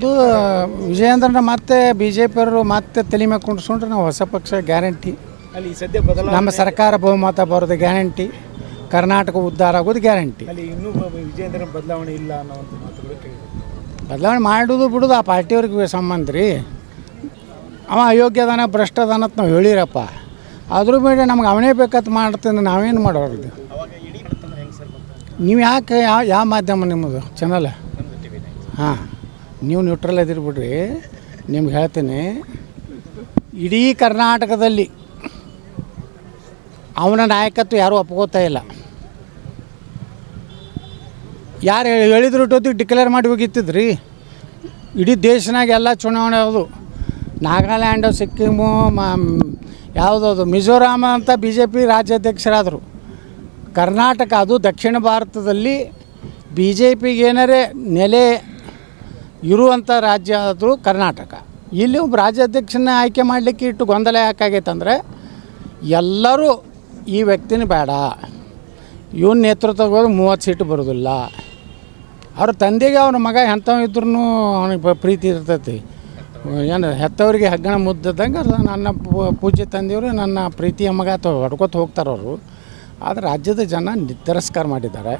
ಇದು ವಿಜಯೇಂದ್ರನ ಮತ್ತೆ B J ಪಿಯವರು ಮತ್ತೆ ತಲೆ ಮೇಲೆ ಕುಂಡ್ಸ್ಕೊಂಡ್ರೆ ನಾವು ಹೊಸ ಪಕ್ಷ ಗ್ಯಾರಂಟಿ. ಅಲ್ಲಿ ಸದ್ಯ ನಮ್ಮ ಸರ್ಕಾರ ಬಹುಮತ ಬರೋದು ಗ್ಯಾರಂಟಿ, ಕರ್ನಾಟಕ ಉದ್ಧಾರ ಆಗೋದು ಗ್ಯಾರಂಟಿ. ಅಲ್ಲಿ ಇನ್ನೂ ವಿಜಯೇಂದ್ರ ಬದಲಾವಣೆ ಇಲ್ಲ ಅನ್ನೋ ಒಂದು ಮಾತುಗಳು ಕೇಳಿದೆ. ಬದಲಾವಣೆ ಮಾಡೋದು ಬಿಡೋದು ಆ ಪಾರ್ಟಿಯವ್ರಿಗೆ ಸಂಬಂಧ ರೀ. ಅವ ಅಯೋಗ್ಯದಾನ ಭ್ರಷ್ಟದಾನ ಅಂತ ನಾವು ಹೇಳಿರಪ್ಪ, ಅದ್ರ ಮೇಲೆ ನಮ್ಗೆ ಅವನೇ ಬೇಕಂತ ಮಾಡ್ತೀನಿ, ನಾವೇನು ಮಾಡೋದು? ನೀವು ಯಾಕೆ ಯಾವ ಮಾಧ್ಯಮ ನಿಮ್ಮದು ಚಾನಲ್? ಹಾಂ, ನೀವು ನ್ಯೂಟ್ರಲ್ ಅದಿರಿ ಬಿಡ್ರಿ. ನಿಮ್ಗೆ ಹೇಳ್ತೀನಿ, ಇಡೀ ಕರ್ನಾಟಕದಲ್ಲಿ ಅವನ ನಾಯಕತ್ವ ಯಾರೂ ಒಪ್ಕೋತಾ ಇಲ್ಲ. ಯಾರು ಹೇಳಿದ್ರು ಹೊತ್ತಿಗೆ ಡಿಕ್ಲೇರ್ ಮಾಡಿ ಹೋಗಿತ್ತಿದ್ರಿ. ಇಡೀ ದೇಶನಾಗ ಎಲ್ಲ ಚುನಾವಣೆ ಅದು. ನಾಗಾಲ್ಯಾಂಡು, ಸಿಕ್ಕಿಮು, ಯಾವುದದು ಮಿಜೋರಾಮ ಅಂತ ಬಿ ಜೆ ಪಿ ರಾಜ್ಯಾಧ್ಯಕ್ಷರಾದರು. ಕರ್ನಾಟಕ, ಅದು ದಕ್ಷಿಣ ಭಾರತದಲ್ಲಿ ಬಿ ಜೆ ಪಿಗೆ ಏನಾರೇ ನೆಲೆ ಇರುವಂಥ ರಾಜ್ಯ ಆದರೂ ಕರ್ನಾಟಕ. ಇಲ್ಲಿ ಒಬ್ಬ ರಾಜ್ಯಾಧ್ಯಕ್ಷನ ಆಯ್ಕೆ ಮಾಡಲಿಕ್ಕೆ ಇಟ್ಟು ಗೊಂದಲ ಯಾಕಾಗೈತಂದರೆ, ಎಲ್ಲರೂ ಈ ವ್ಯಕ್ತಿನ ಬೇಡ, ಇವನ ನೇತೃತ್ವಗಳು 30 ಸೀಟು ಬರೋದಿಲ್ಲ. ಅವ್ರ ತಂದೆಗೆ ಅವನ ಮಗ ಎಂಥವ್ ಇದ್ರೂ ಅವನಿಗೆ ಪ್ರೀತಿ ಇರ್ತೈತಿ. ಏನು ಹೆತ್ತವರಿಗೆ ಹೆಗ್ಗಣ ಮುದ್ದಂಗೆ ನನ್ನ ಪೂಜ್ಯ ತಂದೆಯವರು ನನ್ನ ಪ್ರೀತಿಯ ಮಗ ಅಥವಾ ಹೊಡ್ಕೊತ ಹೋಗ್ತಾರೆ ಅವರು. ಆದರೆ ರಾಜ್ಯದ ಜನ ತಿರಸ್ಕಾರ ಮಾಡಿದ್ದಾರೆ.